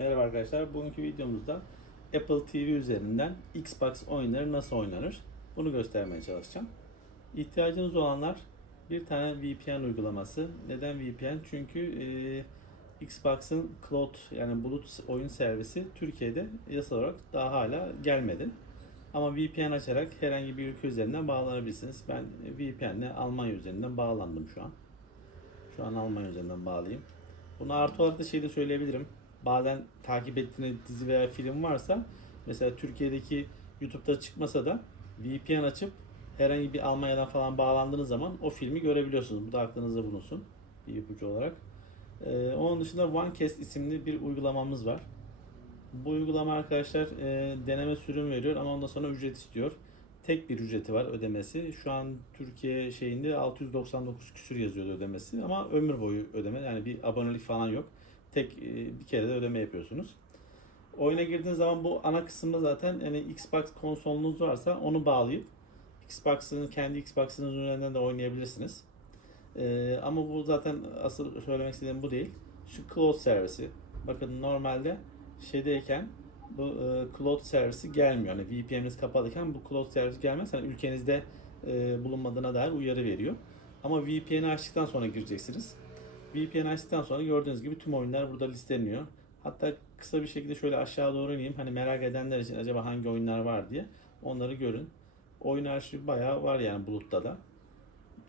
Merhaba arkadaşlar. Bugünkü videomuzda Apple TV üzerinden Xbox oyunları nasıl oynanır? Bunu göstermeye çalışacağım. İhtiyacınız olanlar bir tane VPN uygulaması. Neden VPN? Çünkü Xbox'ın Cloud yani bulut oyun servisi Türkiye'de yasal olarak daha hala gelmedi. Ama VPN açarak herhangi bir ülke üzerinden bağlanabilirsiniz. Ben VPN'le Almanya üzerinden bağlandım şu an. Şu an Almanya üzerinden bağlayayım. Buna artı olarak da şey de söyleyebilirim. Bazen takip ettiğiniz dizi veya film varsa mesela Türkiye'deki YouTube'da çıkmasa da VPN açıp herhangi bir Almanya'dan falan bağlandığınız zaman o filmi görebiliyorsunuz. Bu da aklınızda bulunsun bir ipucu olarak. Onun dışında OneCast isimli bir uygulamamız var. Bu uygulama arkadaşlar deneme sürüm veriyor ama ondan sonra ücret istiyor. Tek bir ücreti var ödemesi. Şu an Türkiye şeyinde 699 küsür yazıyordu ödemesi ama ömür boyu ödeme yani bir abonelik falan yok. Tek bir kere de ödeme yapıyorsunuz. Oyuna girdiğiniz zaman bu ana kısımda zaten yani Xbox konsolunuz varsa onu bağlayıp kendi Xbox'ınız üzerinden de oynayabilirsiniz. Ama bu zaten asıl söylemek istediğim bu değil. Şu cloud servisi. Bakın normalde şeydeyken bu cloud servisi gelmiyor. Yani VPN'iniz kapalıyken bu cloud servisi gelmez. Yani ülkenizde bulunmadığına dair uyarı veriyor. Ama VPN'i açtıktan sonra gireceksiniz. VPN açtıktan sonra gördüğünüz gibi tüm oyunlar burada listeleniyor. Hatta kısa bir şekilde şöyle aşağı doğru ineyim. Hani merak edenler için acaba hangi oyunlar var diye. Onları görün. Oyun arşivi bayağı var yani bulutta da.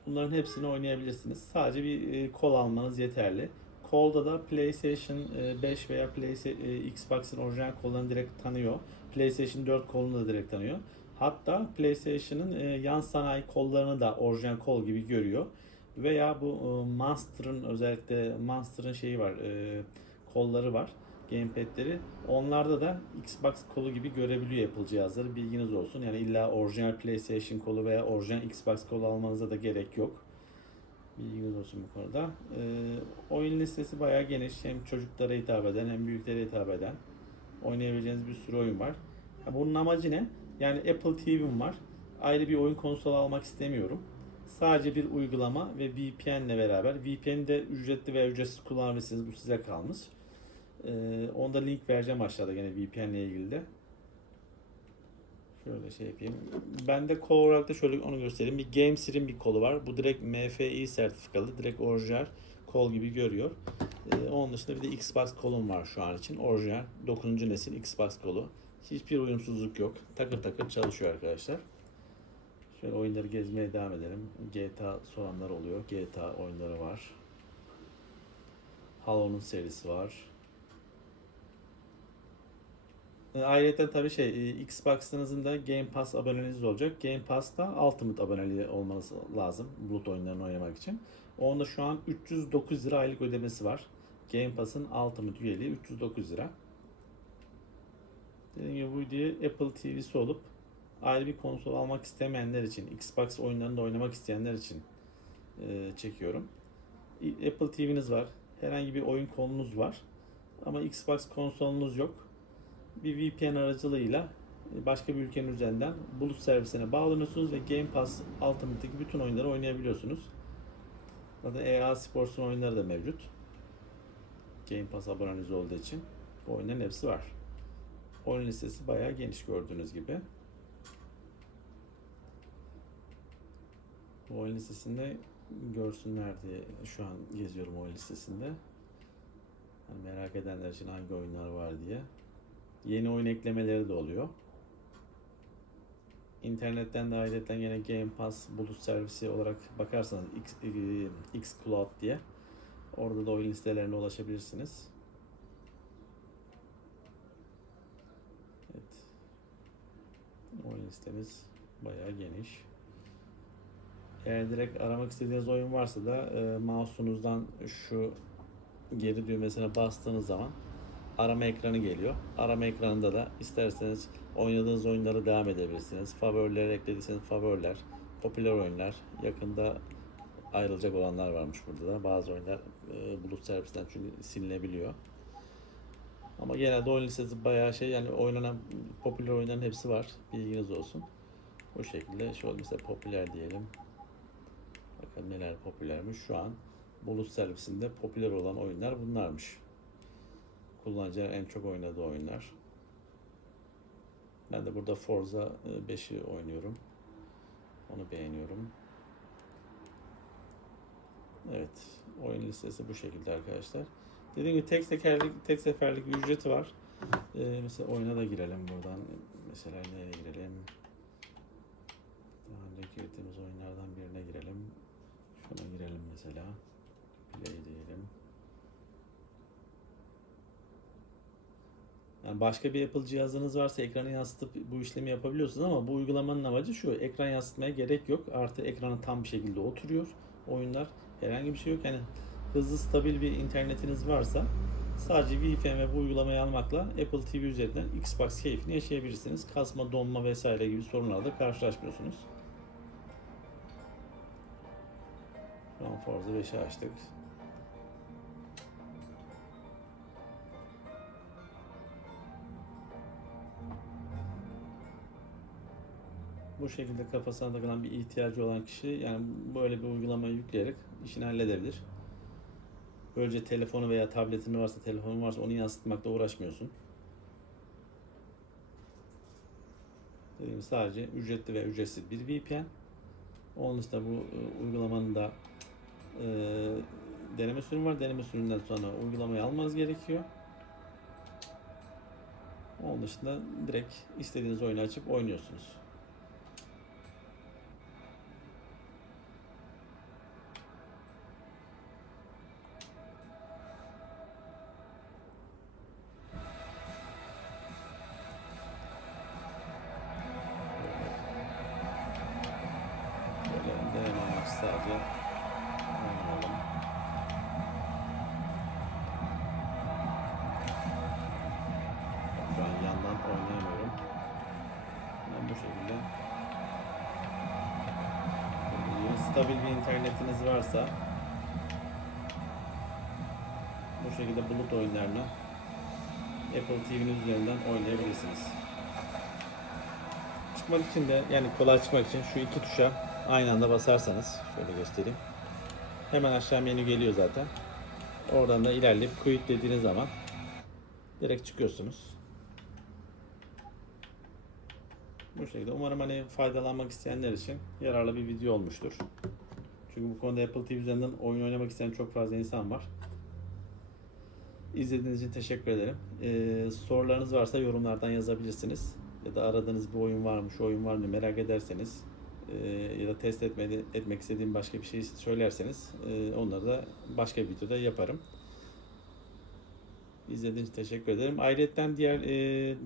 Bunların hepsini oynayabilirsiniz. Sadece bir kol almanız yeterli. Kolda da PlayStation 5 veya Xbox'ın orijinal kollarını direkt tanıyor. PlayStation 4 kolunu da direkt tanıyor. Hatta PlayStation'ın yan sanayi kollarını da orijinal kol gibi görüyor. Veya bu Monster'ın özellikle Monster'ın şeyi var, kolları var, gamepad'leri. Onlarda da Xbox kolu gibi görebiliyor Apple cihazları. Bilginiz olsun. Yani illa orijinal PlayStation kolu veya orijinal Xbox kolu almanıza da gerek yok. Bilginiz olsun bu konuda. Oyun listesi bayağı geniş. Hem çocuklara hitap eden hem büyüklere hitap eden oynayabileceğiniz bir sürü oyun var. Bunun amacı ne? Yani Apple TV'm var. Ayrı bir oyun konsolu almak istemiyorum. Sadece bir uygulama ve VPN ile beraber. VPN'i de ücretli veya ücretsiz kullanabilirsiniz. Bu size kalmış. Onda link vereceğim aşağıda gene VPN ile ilgili de. Şöyle şey yapayım. Ben de kol olarak da şöyle onu göstereyim. Bir GameSir'in bir kolu var. Bu direkt MFI sertifikalı. Direkt orijinal kol gibi görüyor. Onun dışında bir de Xbox kolum var şu an için. Orijinal 9. nesil Xbox kolu. Hiçbir uyumsuzluk yok. Takır takır çalışıyor arkadaşlar. Şöyle oyunları gezmeye devam edelim. GTA soranlar oluyor. GTA oyunları var. Halo'nun serisi var. Ayrıca tabii Xbox'ınızın da Game Pass aboneliğiniz olacak. Game Pass'ta Ultimate aboneliği olmanız lazım bulut oyunlarını oynamak için. Onda şu an 309 lira aylık ödemesi var. Game Pass'ın Ultimate üyeliği 309 lira. Dediğim gibi bu videoyu Apple TV'si olup ayrı bir konsol almak istemeyenler için, Xbox oyunlarını da oynamak isteyenler için çekiyorum. Apple TV'niz var. Herhangi bir oyun kolunuz var. Ama Xbox konsolunuz yok. Bir VPN aracılığıyla başka bir ülkenin üzerinden bulut servisine bağlanıyorsunuz ve Game Pass Ultimate'deki bütün oyunları oynayabiliyorsunuz. Zaten EA Sports'un oyunları da mevcut. Game Pass aboneniz olduğu için bu oyunların hepsi var. Oyun listesi bayağı geniş gördüğünüz gibi. Bu oyun listesinde görsünler diye şu an geziyorum oyun listesinde. Yani merak edenler için hangi oyunlar var diye. Yeni oyun eklemeleri de oluyor. İnternetten de ayrıca yine Game Pass bulut servisi olarak bakarsanız X Cloud diye orada da oyun listelerine ulaşabilirsiniz. Evet. Oyun listemiz bayağı geniş. Eğer direkt aramak istediğiniz oyun varsa da mouse'unuzdan şu geri düğmesine bastığınız zaman arama ekranı geliyor. Arama ekranında da isterseniz oynadığınız oyunları devam edebilirsiniz. Favorileri eklediyseniz favoriler, popüler oyunlar, yakında ayrılacak olanlar varmış burada da. Bazı oyunlar bulut servisinden çünkü silinebiliyor. Ama genelde oyun listesi bayağı yani oynanan popüler oyunların hepsi var. Bilginiz olsun. Bu şekilde şöyle mesela popüler diyelim. Bakın neler popülermiş şu an. Bulut servisinde popüler olan oyunlar bunlarmış. kullanıcılar en çok oynadığı oyunlar. Ben de burada Forza 5'i oynuyorum. Onu beğeniyorum. Evet, oyun listesi bu şekilde arkadaşlar. Dediğim gibi tek seferlik bir ücreti var. Mesela oyuna da girelim buradan. Mesela nereye girelim? Daha önce girdiğimiz oyunlardan birine girelim. Şuna girelim mesela. Play diyelim. Yani başka bir Apple cihazınız varsa ekranı yansıtıp bu işlemi yapabiliyorsunuz ama bu uygulamanın amacı şu: ekran yansıtmaya gerek yok. Artı ekrana tam bir şekilde oturuyor oyunlar. Herhangi bir şey yok. Yani hızlı stabil bir internetiniz varsa sadece VPN ve bu uygulamayı almakla Apple TV üzerinden Xbox keyfini yaşayabilirsiniz. Kasma, donma vesaire gibi sorunlarla karşılaşmıyorsunuz. Şu an Forza 5'i açtık. Bu şekilde kafasına takılan bir ihtiyacı olan kişi yani böyle bir uygulamayı yükleyerek işini halledebilir. Böylece telefonu veya telefonun varsa onu yansıtmakla uğraşmıyorsun. Dediğim gibi sadece ücretli ve ücretsiz bir VPN. Onun dışında bu uygulamanın da deneme sürümü var. Deneme sürümünden sonra uygulamayı almanız gerekiyor. Onun dışında direkt istediğiniz oyunu açıp oynuyorsunuz. Böyle deneme amaçlı sadece oynayalım. Şu an yandan oynayamıyorum. Ben bu şekilde stabil bir internetiniz varsa bu şekilde bulut oyunlarını Apple TV'nin üzerinden oynayabilirsiniz. Çıkmak için de yani kolay çıkmak için şu iki tuşa aynı anda basarsanız şöyle göstereyim. Hemen aşağı menü geliyor zaten. Oradan da ilerleyip quit dediğiniz zaman direkt çıkıyorsunuz. Bu şekilde umarım hani faydalanmak isteyenler için yararlı bir video olmuştur. Çünkü bu konuda Apple TV üzerinden oyun oynamak isteyen çok fazla insan var. İzlediğiniz için teşekkür ederim. Sorularınız varsa yorumlardan yazabilirsiniz. Ya da aradığınız bir oyun var mı, şu oyun var mı merak ederseniz ya da test etmek istediğim başka bir şey söylerseniz onları da başka bir videoda yaparım. İzlediğiniz için teşekkür ederim. Ayrıca diğer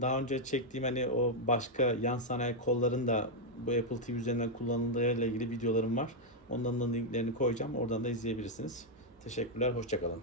daha önce çektiğim hani o başka yan sanayi kolların da bu Apple TV üzerinden kullanıldığıyla ilgili videolarım var. Onların da linklerini koyacağım. Oradan da izleyebilirsiniz. Teşekkürler. Hoşça kalın.